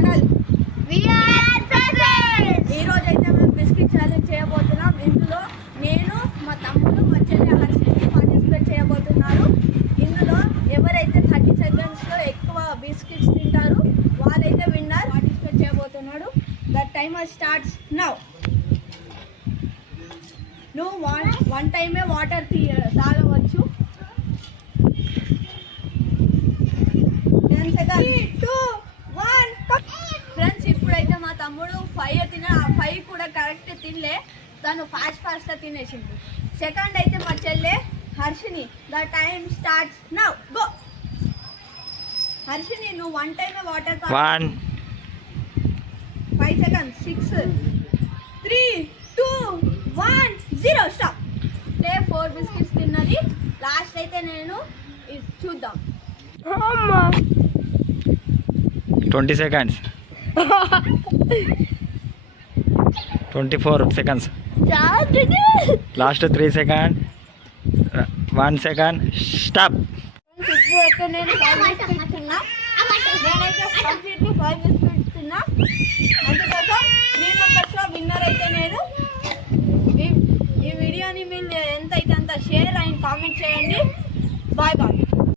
Channel. ఈ రోజు అయితే మేము బిస్కెట్ ఛాలెంజ్ చేయబోతున్నాం. ఇందులో నేను మా తమ్ముడు మా చెల్లి హర్షిని పార్టిసిపేట్ చేయబోతున్నారు. ఇందులో ఎవరైతే థర్టీ సెకండ్స్లో ఎక్కువ బిస్కెట్స్ తింటారు వాళ్ళైతే విన్నర్ పార్టిసిపేట్ చేయబోతున్నాడు. ద టైమర్ స్టార్ట్స్ నౌ నువ్వు వన్ వన్ టైమే వాటర్ తీ తాగవచ్చు ten second two one friends ఇప్పుడైతే మా తమ్ముడు ఫైవ్ కూడా కరెక్ట్ తినలే. తను ఫాస్ట్ ఫాస్ట్గా తినేసింది. సెకండ్ అయితే మా చెల్లె Harshini the time starts now go. Harshini నువ్వు వన్ టైమే water one five seconds six three two one zero stop play four biscuits తిన్నది. లాస్ట్ అయితే నేను చూద్దాం. Twenty seconds twenty four seconds last three second one second stop winner అయితే నేను ఈ ఈ వీడియోని మీరు ఎంత అయితే అంత షేర్ అండ్ కామెంట్ చేయండి.